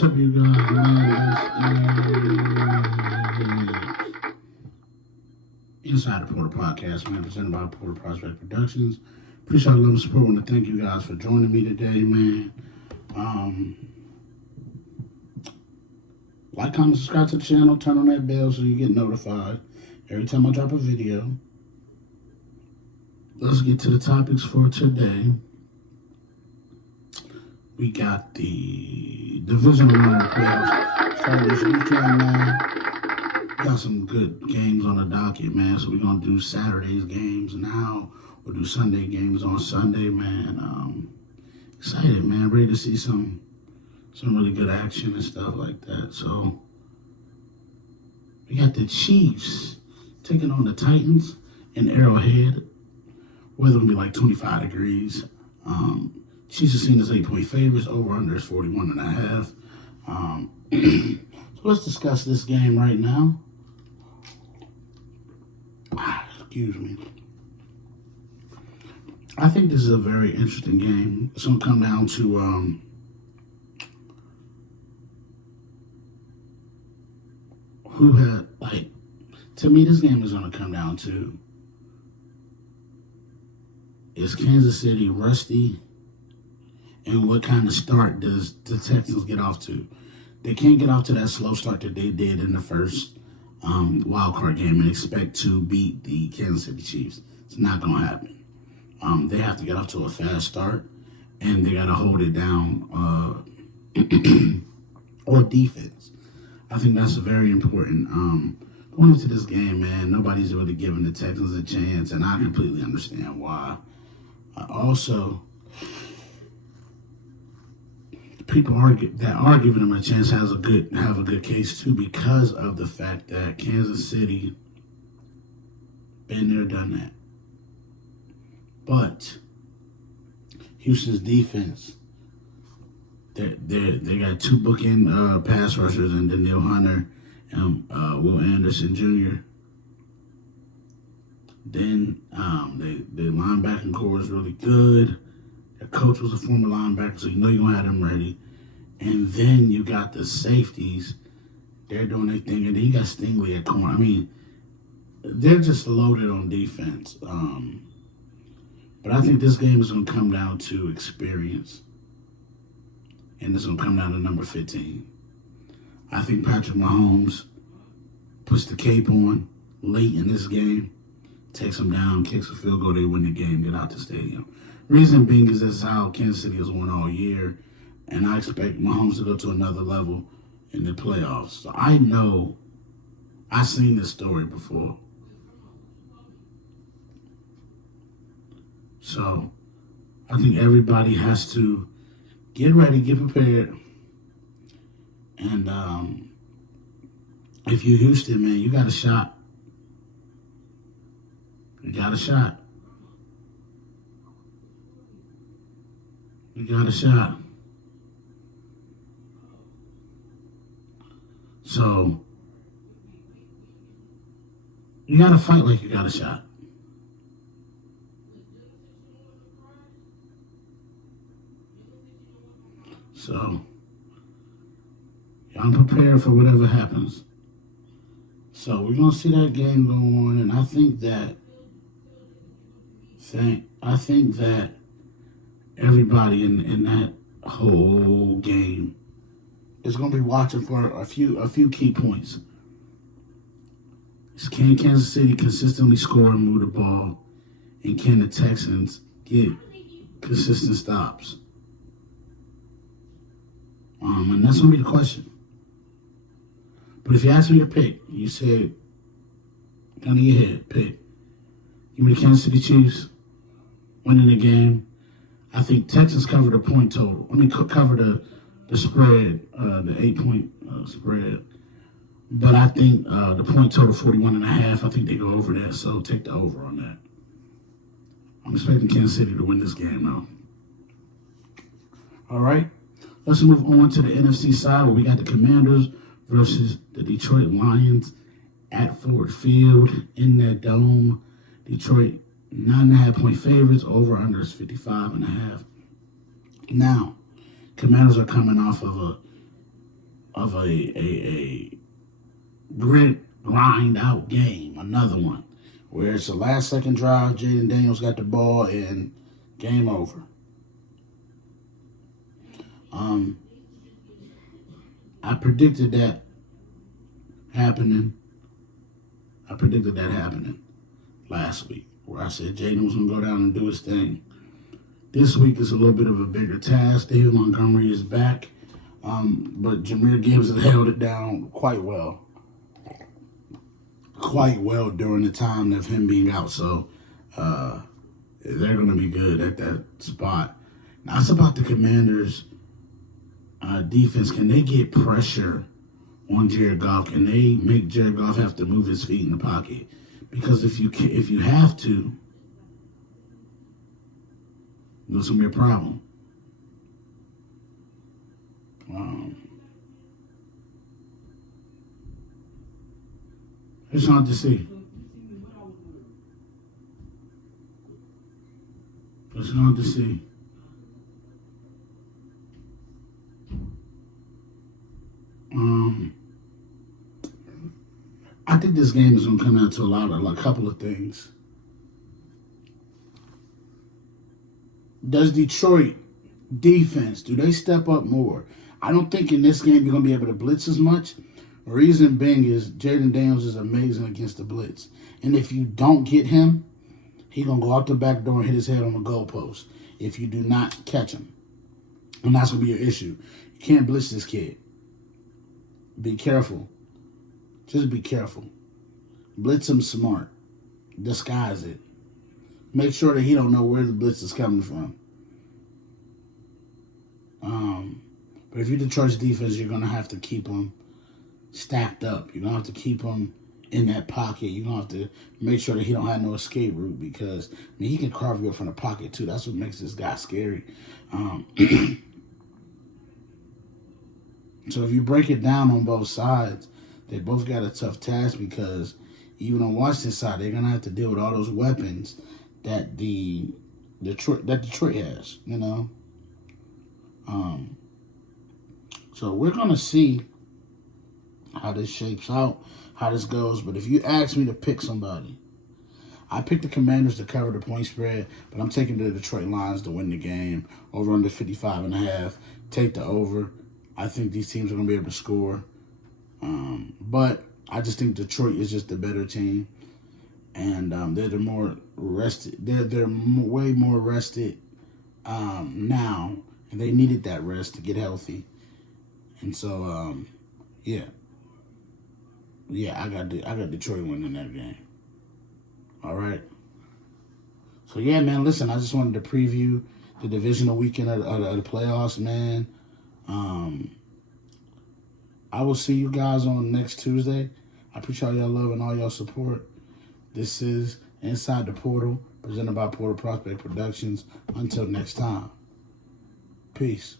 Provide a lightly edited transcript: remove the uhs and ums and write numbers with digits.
What's up, you guys, Inside the Porter Podcast, man, presented by Porter Prospect Productions. Appreciate all the support. I want to thank you guys for joining me today, man. Like, comment, subscribe to the channel, turn on that bell so you get notified every time I drop a video. Let's get to the topics for today. We got the divisional round playoffs starting this weekend, man. Got some good games on the docket, man. So we're gonna do Saturday's games now. We'll do Sunday games on Sunday, man. Excited, man. Ready to see some really good action and stuff like that. So we got the Chiefs taking on the Titans in Arrowhead. Weather gonna be like 25 degrees. Chiefs are seen as 8-point favorites. Over under is 41.5. So let's discuss this game right now. Excuse me. I think this is a very interesting game. It's gonna come down to who had to me. This game is gonna come down to, is Kansas City rusty? And what kind of start does the Texans get off to? They can't get off to that slow start that they did in the first wild card game and expect to beat the Kansas City Chiefs. It's not going to happen. They have to get off to a fast start, and they got to hold it down or defense. I think that's very important. Going into this game, man, nobody's really giving the Texans a chance, and I completely understand why. Also, people that are giving them a chance have a good case too, because of the fact that Kansas City been there, done that. But Houston's defense, they got two bookend pass rushers in Danielle Hunter and Will Anderson Jr. Then the linebacking core is really good. The coach was a former linebacker, so you know you're going to have them ready. And then you got the safeties. They're doing their thing. And then you got Stingley at corner. I mean, they're just loaded on defense. But I think this game is going to come down to experience. And it's going to come down to number 15. I think Patrick Mahomes puts the cape on late in this game, takes them down, kicks a field goal, they win the game, get out the stadium. Reason being is that's how Kansas City has won all year, and I expect Mahomes to go to another level in the playoffs. So I know I've seen this story before. So I think everybody has to get ready, get prepared, and if you're Houston, man, you got a shot. You got a shot. You got a shot. So, you got to fight like you got a shot. So, I'm prepared for whatever happens. So, we're going to see that game go on, and I think that everybody in that whole game is going to be watching for a few key points. Can Kansas City consistently score and move the ball? And can the Texans get consistent stops? And that's going to be the question. But if you ask me to pick, you said, gun to your head, pick. Give me the Kansas City Chiefs winning the game. I think Texans cover the point total. Cover the spread, the 8-point spread. But I think the point total 41.5. I think they go over that, so take the over on that. I'm expecting Kansas City to win this game, though. All right, let's move on to the NFC side, where we got the Commanders versus the Detroit Lions at Ford Field in that dome. Detroit 9.5-point favorites. Over under is 55.5. Now, Commanders are coming off of of a grit, grind out game. Another one where it's the last second drive, Jaden Daniels got the ball, and game over. Um, I predicted that happening. I predicted that happening last week, where I said Jaden was going to go down and do his thing. This week is a little bit of a bigger task. David Montgomery is back, but Jahmyr Gibbs has held it down quite well. Quite well during the time of him being out. So they're going to be good at that spot. Now, it's about the Commanders' defense. Can they get pressure on Jared Goff? Can they make Jared Goff have to move his feet in the pocket? Because if you have to, there's going to be a problem. It's hard to see. It's hard to see. I think this game is going to come down to a couple of things. Does Detroit defense, do they step up more? I don't think in this game you're going to be able to blitz as much. The reason being is Jaden Daniels is amazing against the blitz. And if you don't get him, he's going to go out the back door and hit his head on the goalpost if you do not catch him. And that's going to be your issue. You can't blitz this kid. Be careful. Just be careful. Blitz him smart. Disguise it. Make sure that he don't know where the blitz is coming from. But if you're Detroit's defense, you're going to have to keep them stacked up. You're going to have to keep them in that pocket. You're going to have to make sure that he don't have no escape route because he can carve you up from the pocket too. That's what makes this guy scary. So if you break it down on both sides, they both got a tough task because even on Washington's side, they're going to have to deal with all those weapons that Detroit has, you know. So we're going to see how this shapes out, how this goes. But if you ask me to pick somebody, I picked the Commanders to cover the point spread, but I'm taking the Detroit Lions to win the game. Over under 55.5. Take the over. I think these teams are going to be able to score. But I just think Detroit is just the better team. And they're the more rested. They're way more rested now. And they needed that rest to get healthy. And so, yeah, I got Detroit winning that game. All right. So yeah, man. Listen, I just wanted to preview the divisional weekend of the playoffs, man. I will see you guys on next Tuesday. I appreciate y'all love and all y'all support. This is Inside the Portal, presented by Portal Prospect Productions. Until next time, peace.